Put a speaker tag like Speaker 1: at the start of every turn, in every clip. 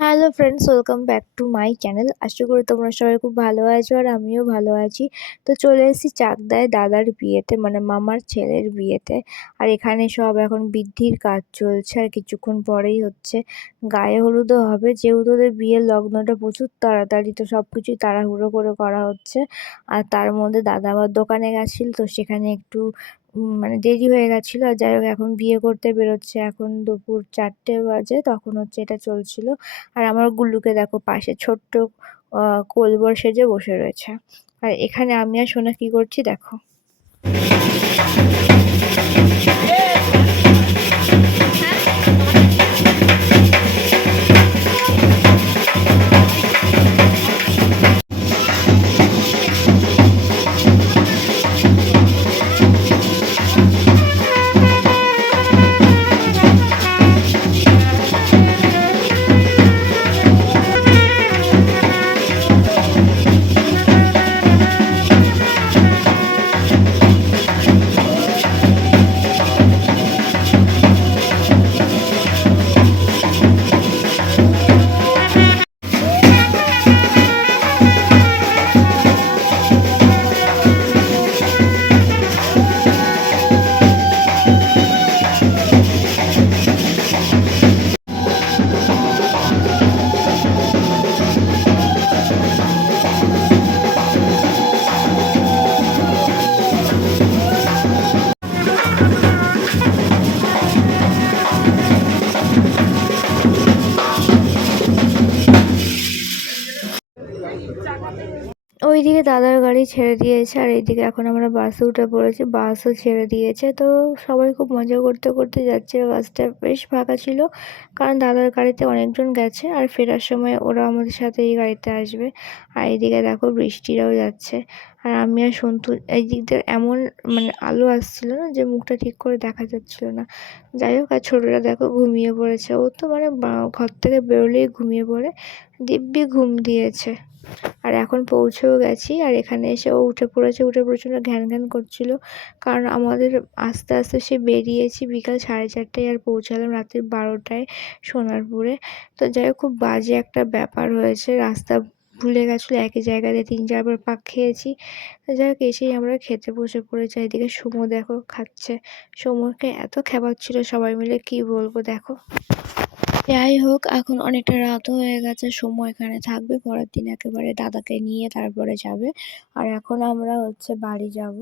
Speaker 1: Hello friends welcome back to my channel আশা করি তোমরা সবাই খুব ভালো আছো আর আমিও ভালো আছি। তো চলে এসেছি চাকদায় দাদার বিয়েতে মানে মামার ছেলের বিয়েতে। আর এখানে সব এখন বৃদ্ধির কাজ চলছে আর কিছুক্ষণ পরেই হচ্ছে। গায়ে হলুদও হবে, যেহেতু ওদের বিয়ের লগ্নটা প্রচুর তাড়াতাড়ি, তো সব কিছুই তাড়াহুড়ো করে করা হচ্ছে। আর তার মধ্যে দাদা আবার দোকানে গেছিল, তো সেখানে একটু মানে দেরি হয়ে গেছিল। আর যাই হোক, এখন বিয়ে করতে বেরোচ্ছে। এখন দুপুর চারটে বাজে, তখন হচ্ছে এটা চলছিল। আর আমার গুল্লুকে দেখো পাশে ছোট্ট কোলবর সেজে বসে রয়েছে। আর এখানে আমি আর সোনা কি করছি, দেখো। ওইদিকে দাদার গাড়ি ছেড়ে দিয়েছে, আর এইদিকে এখন আমরা বাসে উঠে পড়েছি, বাসও ছেড়ে দিয়েছে। তো সবাই খুব মজা করতে করতে যাচ্ছে, বাসটা বেশ ফাঁকা ছিল, কারণ দাদার গাড়িতে অনেকজন গেছে, আর ফেরার সময় ওরা আমাদের সাথে এই গাড়িতে আসবে। আর এইদিকে দেখো বৃষ্টিরাও যাচ্ছে। আর আমি আর সন্তু এই দিক দিয়ে এমন মানে আলো আসছিল না যে মুখটা ঠিক করে দেখা যাচ্ছিল না। যাই হোক, আর ছোটোটা দেখো ঘুমিয়ে পড়েছে। ও তো মানে ঘর থেকে বেরোলেই ঘুমিয়ে পড়ে, দিব্যি ঘুম দিয়েছে। আর এখন পৌঁছেও গেছি, আর এখানে এসে ও উঠে পড়েছে, উঠে প্রচণ্ড ঘ্যান ঘ্যান করছিল। কারণ আমাদের আস্তে আস্তে সে বেরিয়েছি বিকাল সাড়ে চারটায় আর পৌঁছালাম রাত্রি বারোটায় সোনারপুরে। তো যাই খুব বাজে একটা ব্যাপার হয়েছে, রাস্তা ভুলে গেছিল, একই জায়গাতে তিন চারবার পাক খেয়েছি। যাই হোক, এসেই আমরা খেতে বসে পড়েছি, এদিকে সুমো দেখো খাচ্ছে। সুমোকে এত খেপাচ্ছিল সবাই মিলে, কি বলব দেখো। যাই হোক, এখন অনেকটা রাতও হয়ে গেছে, সময় এখানে থাকবে। পরের দিন একেবারে দাদাকে নিয়ে তারপরে যাবে। আর এখন আমরা হচ্ছে বাড়ি যাব।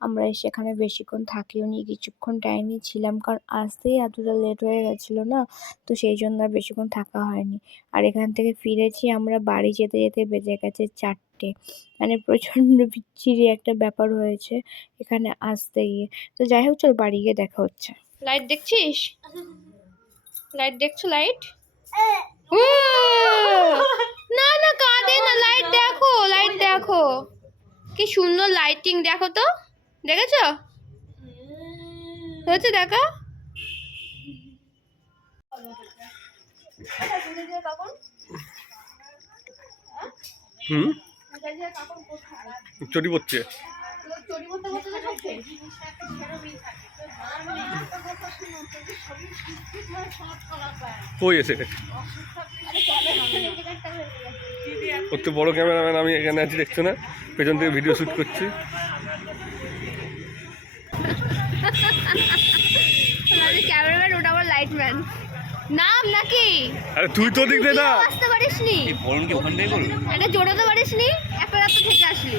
Speaker 1: আমরা সেখানে বেশিক্ষণ থাকিও নি, কিছুক্ষণ টাইমই ছিলাম, কারণ আসতেই এতটা লেট হয়ে গেছিল না, তো সেই জন্য আর বেশিক্ষণ থাকা হয়নি। আর এখান থেকে ফিরেছি আমরা বাড়ি যেতে যেতে বেজে গেছে চারটে। মানে প্রচণ্ড বিচ্ছিরি একটা ব্যাপার হয়েছে এখানে আসতে গিয়ে। তো যাই হোক, চল বাড়ি গিয়ে দেখা হচ্ছে। লাইট দেখছিস? লাইট দেখছ লাইট না না কাঁদে না লাইট দেখো লাইট দেখো। কি সুন্দর লাইটিং দেখো তো। দেখেছ? হয়েছে দেখা?
Speaker 2: হুম? চটি পড়ছে। কই এসে ওর তো বড় ক্যামেরাম্যান আমি এখানে আছি দেখছ না? পেছন থেকে ভিডিও শ্যুট করছি।
Speaker 1: ক্যামেরাম্যান ওটা আমার লাইটম্যান নাম নাকি?
Speaker 2: আরে তুই তো দিক দে না।
Speaker 1: আসতে পারিস নি
Speaker 3: ফোন কি করবি
Speaker 1: জোড়াতে পারিস নি একটা রাত থেকে আসলি।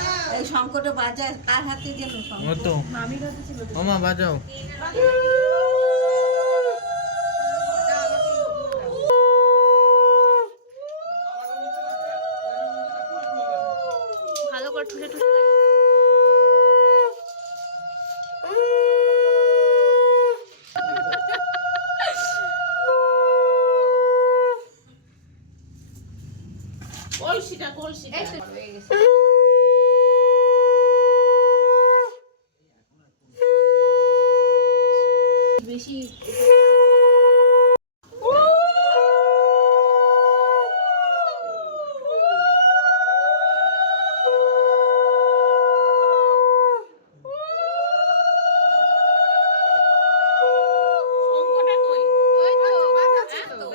Speaker 4: এই সংকটে বাজায় কার হাতে গেল
Speaker 5: তো। মামা বাজাও।
Speaker 1: ভালো করে ঠুসে ঠুসে কলসিটা কলসিটা। দাও।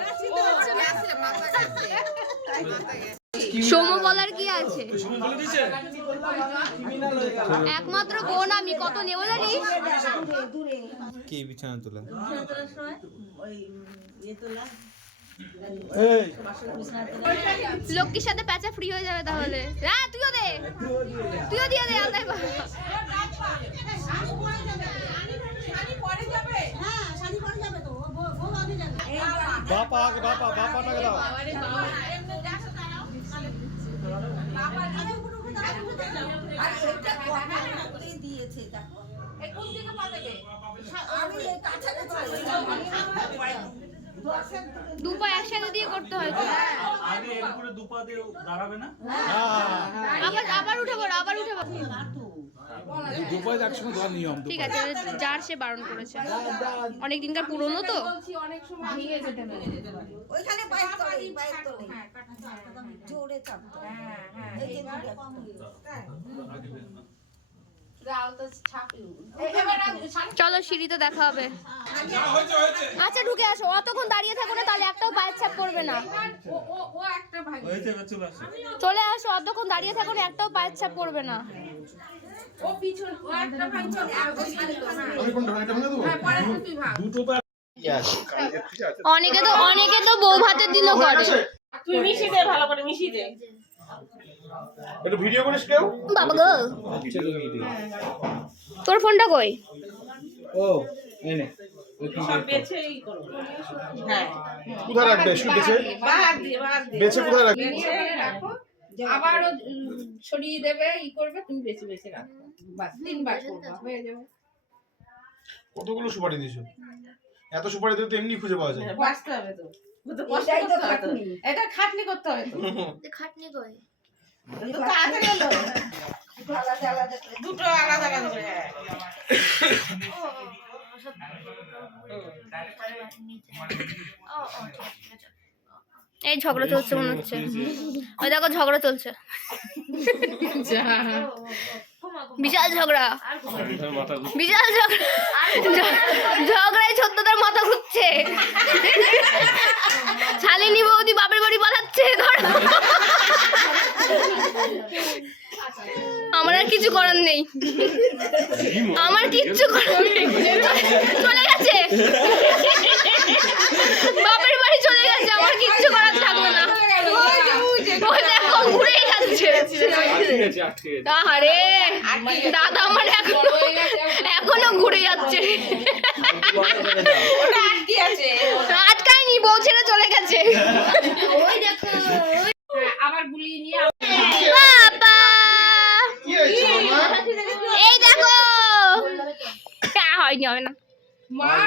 Speaker 3: সোম বলার কি আছে? একমাত্র বোন আমি কত নেব জানিস?
Speaker 5: কি বিছানা তোলা?
Speaker 3: লক্ষ্মীর সাথে প্যাচা ফ্রি হয়ে যাবে তাহলে। হ্যাঁ তুইও দে। তুইও দিয়ে দে আল্লাহ
Speaker 2: বাপা আগে বাপা বাপাটাকে দাও।
Speaker 4: দিয়েছে দেখো। আমি এই কাছাকাছি
Speaker 3: দু পা একসাথে দিয়ে করতে হয়
Speaker 6: আগে এর উপরে দুপা দিয়ে দাঁড়াবে না?
Speaker 3: আবার আবার উঠে পড়ো আবার উঠে পড়ো।
Speaker 2: দুপাই একসঙ্গে ধোয়ার নিয়ম
Speaker 3: ঠিক আছে যার সে বারণ করেছে। অনেক দিনকার পুরনো তো।
Speaker 4: ওইখানে বাইক তোলে বাইক তোলে জোরে চাপতো এই যে দুটো কম হয়ে। গেছে।
Speaker 3: চলো সিঁড়িতে দেখা হবে। আচ্ছা ঢুকে আসো। অতক্ষণ দাঁড়িয়ে থাকো না তাহলে একটাও পায়ের ছাপ পড়বে না।
Speaker 6: চলে আসো।
Speaker 3: অতক্ষণ দাঁড়িয়ে থাকো না একটাও পায়ের ছাপ পড়বে না। অনেকে তো অনেকে তো বউ ভাতের দিনও করে।
Speaker 7: তুই মিশিয়ে দে ভালো করে মিশিয়ে দে।
Speaker 2: একটু ভিডিও করিস কেউ?
Speaker 3: বাবা গো। তোর ফোনটা কই?
Speaker 5: ও
Speaker 7: করো। হ্যাঁ।
Speaker 2: কোথায় রাখবে? বেছে কোথায় রাখবে?
Speaker 7: আবারও ছড়িয়ে দেবে ই করবে তুমি বেছে বেছে রাখো। বাস তিনবার করবা হয়ে যাবে।
Speaker 2: কতগুলো সুপারি দিছো এত সুপারি দিলে তো এমনি খুঁজে পাওয়া যায়।
Speaker 7: হ্যাঁ, বাঁচতে হবে তো। এটা খাটনি করতে হবে তো।
Speaker 3: খাটনি কই?
Speaker 7: এলো।
Speaker 4: দুটো আলাদা আলাদা করে।
Speaker 7: দুটো আলাদা আলাদা করে হ্যাঁ।
Speaker 3: এই ঝগড়া চলছে মনে হচ্ছে। ওই দেখো ঝগড়া চলছে। বিশাল ঝগড়া। বিশাল ঝগড়া। ঝগড়ায় সত্যতার মাথা ঘুরছে। শালিনী বৌদি বাপের বাড়ি পালাচ্ছে ধর আমার আর কিছু করার নেই। আমার কিচ্ছু করার নেই। চলে গেছে। বাপের বাড়ি চলে গেছে আমার কিচ্ছু করার থাকবে না। ঘুরেই যাচ্ছে
Speaker 2: আটকে গেছে আটকে গেছে
Speaker 3: আরে দাদা আমার এখনও এখনও ঘুরে যাচ্ছে।
Speaker 7: ওটা আটকে আছে।
Speaker 3: আটকায়নি বউ ছেড়ে চলে গেছে। ওই দেখো
Speaker 7: হ্যাঁ, আবার গুলিয়ে নিয়ে
Speaker 3: বাবা এই দেখো হ্যাঁ, হয়নি হবে না।
Speaker 7: মামা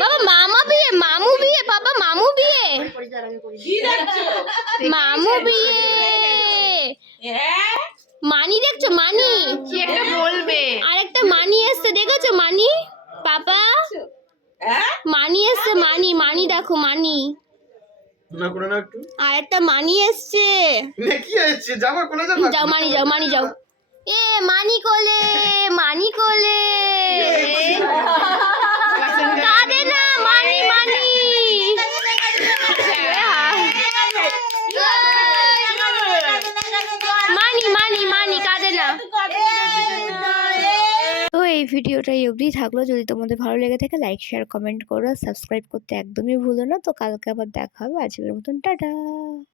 Speaker 7: বাবা
Speaker 3: মামা বিয়ে মামু বিয়ে বাবা মামু বিয়ে। মামু বিয়ে।
Speaker 7: হ্যাঁ?
Speaker 3: মানি দেখছ মানি?
Speaker 7: বলবে?
Speaker 3: আর একটা মানি এসছে দেখেছ মানি? পাপা?
Speaker 7: হ্যাঁ?
Speaker 3: মানি এসছে মানি মানি দেখো মানি।
Speaker 2: না করে না একটু।
Speaker 3: আর একটা মানি এসছে।
Speaker 2: নে কি হয়েছে? কোনে
Speaker 3: যাও মানি যাও মানি যাও। এ, মানি কোলে মানি কোলে। না, মানি মানি। মানি মানি মানি, কাঁদে না। তো এই ভিডিওটা এই অবধি থাকল। যদি তোমাদের ভালো লেগে থাকে লাইক শেয়ার কমেন্ট করো। সাবস্ক্রাইব করতে একদমই ভুলো না। তো কালকে আবার দেখা হবে। আজকের মতন, টাটা।